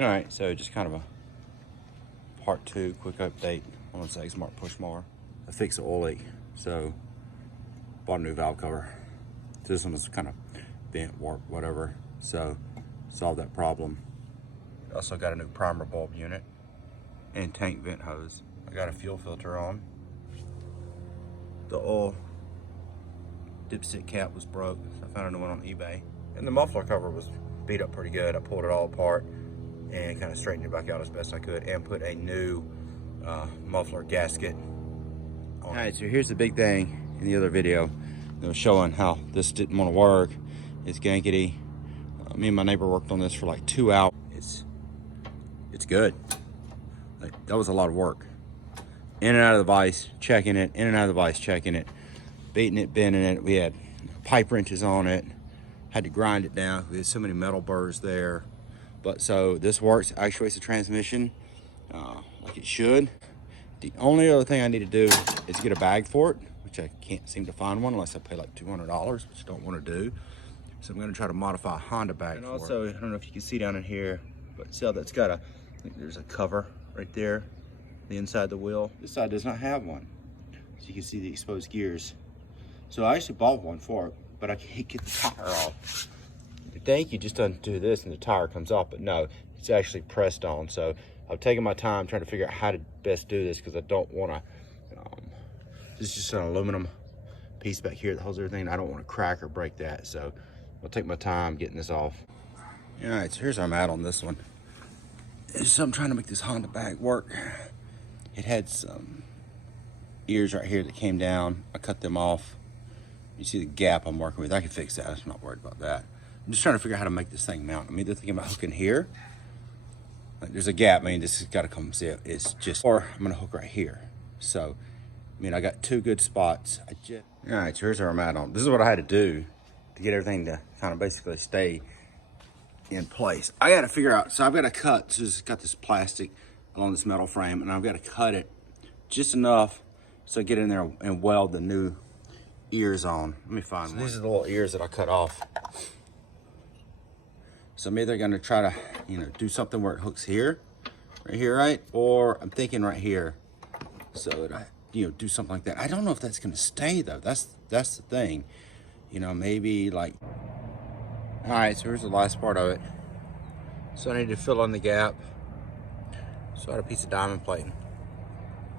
All right, so just kind of a part 2 quick update on this Exmark push mower. I fixed the oil leak, so bought a new valve cover. This one was kind of bent, warped, whatever, so solved that problem. Also got a new primer bulb unit and tank vent hose. I got a fuel filter on. The oil dipstick cap was broke, so I found a new one on eBay. And the muffler cover was beat up pretty good. I pulled it all apart and kind of straightened it back out as best I could and put a new muffler gasket on. All right, so here's the big thing in the other video. It was showing how this didn't want to work. It's gankety. Me and my neighbor worked on this for like 2 hours. It's good. Like, that was a lot of work. In and out of the vise, checking it, in and out of the vise, checking it, beating it, bending it. We had pipe wrenches on it. Had to grind it down. We had so many metal burrs there. But so this works, actuates the transmission like it should. The only other thing I need to do is get a bag for it, which I can't seem to find one unless I pay like $200, which I don't want to do. So I'm going to try to modify a Honda bag. And also, I don't know if you can see down in here, but see how that's got a, I think there's a cover right there, the inside of the wheel. This side does not have one. So you can see the exposed gears. So I actually bought one for it, but I can't get the tire off. You think you just undo this and the tire comes off, but no, it's actually pressed on. So I've taken my time trying to figure out how to best do this because I don't want to, this is just an aluminum piece back here that holds everything. I don't want to crack or break that. So I'll take my time getting this off. All right, so here's where I'm at on this one. So I'm trying to make this Honda bag work. It had some ears right here that came down. I cut them off. You see the gap I'm working with. I can fix that. I'm not worried about that. I'm just trying to figure out how to make this thing mount. I'm either thinking about hooking here. Like, there's a gap. I mean, this has got to come see it. It's just, or I'm going to hook right here. So, I mean, I got 2 good spots. All right, so here's where I'm at on. This is what I had to do to get everything to kind of basically stay in place. I got to figure out, so I've got to cut, so it's got this plastic along this metal frame, and I've got to cut it just enough so I get in there and weld the new ears on. Let me find one. These are the little ears that I cut off. So maybe they're gonna try to, do something where it hooks here, right here, right? Or I'm thinking right here, so that I, do something like that. I don't know if that's gonna stay though. That's the thing. Maybe like, all right, so here's the last part of it. So I need to fill in the gap. So I had a piece of diamond plating.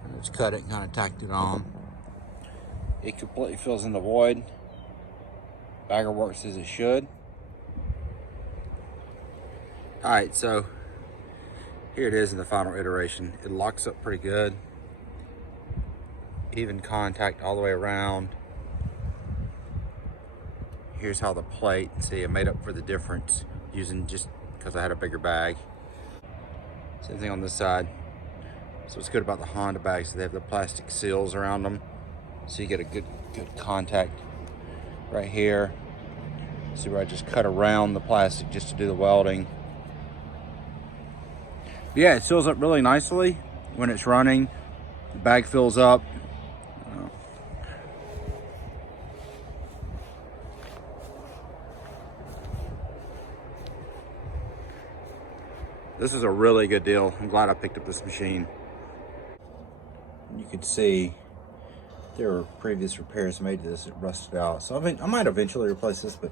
And just cut it and kind of tacked it on. It completely fills in the void. Bagger works as it should. All right, so here it is in the final iteration. It locks up pretty good. Even contact all the way around. Here's how the plate, see, I made up for the difference using just because I had a bigger bag. Same thing on this side. So what's good about the Honda bags is they have the plastic seals around them. So you get a good contact right here. See where I just cut around the plastic just to do the welding. But yeah, it seals up really nicely when it's running. The bag fills up. This is a really good deal. I'm glad I picked up this machine. You can see there were previous repairs made to this. It rusted out. So I might eventually replace this, but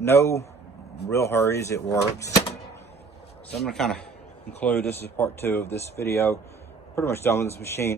no real hurries. It works. So I'm gonna kind of conclude. This is part 2 of this video. Pretty much done with this machine.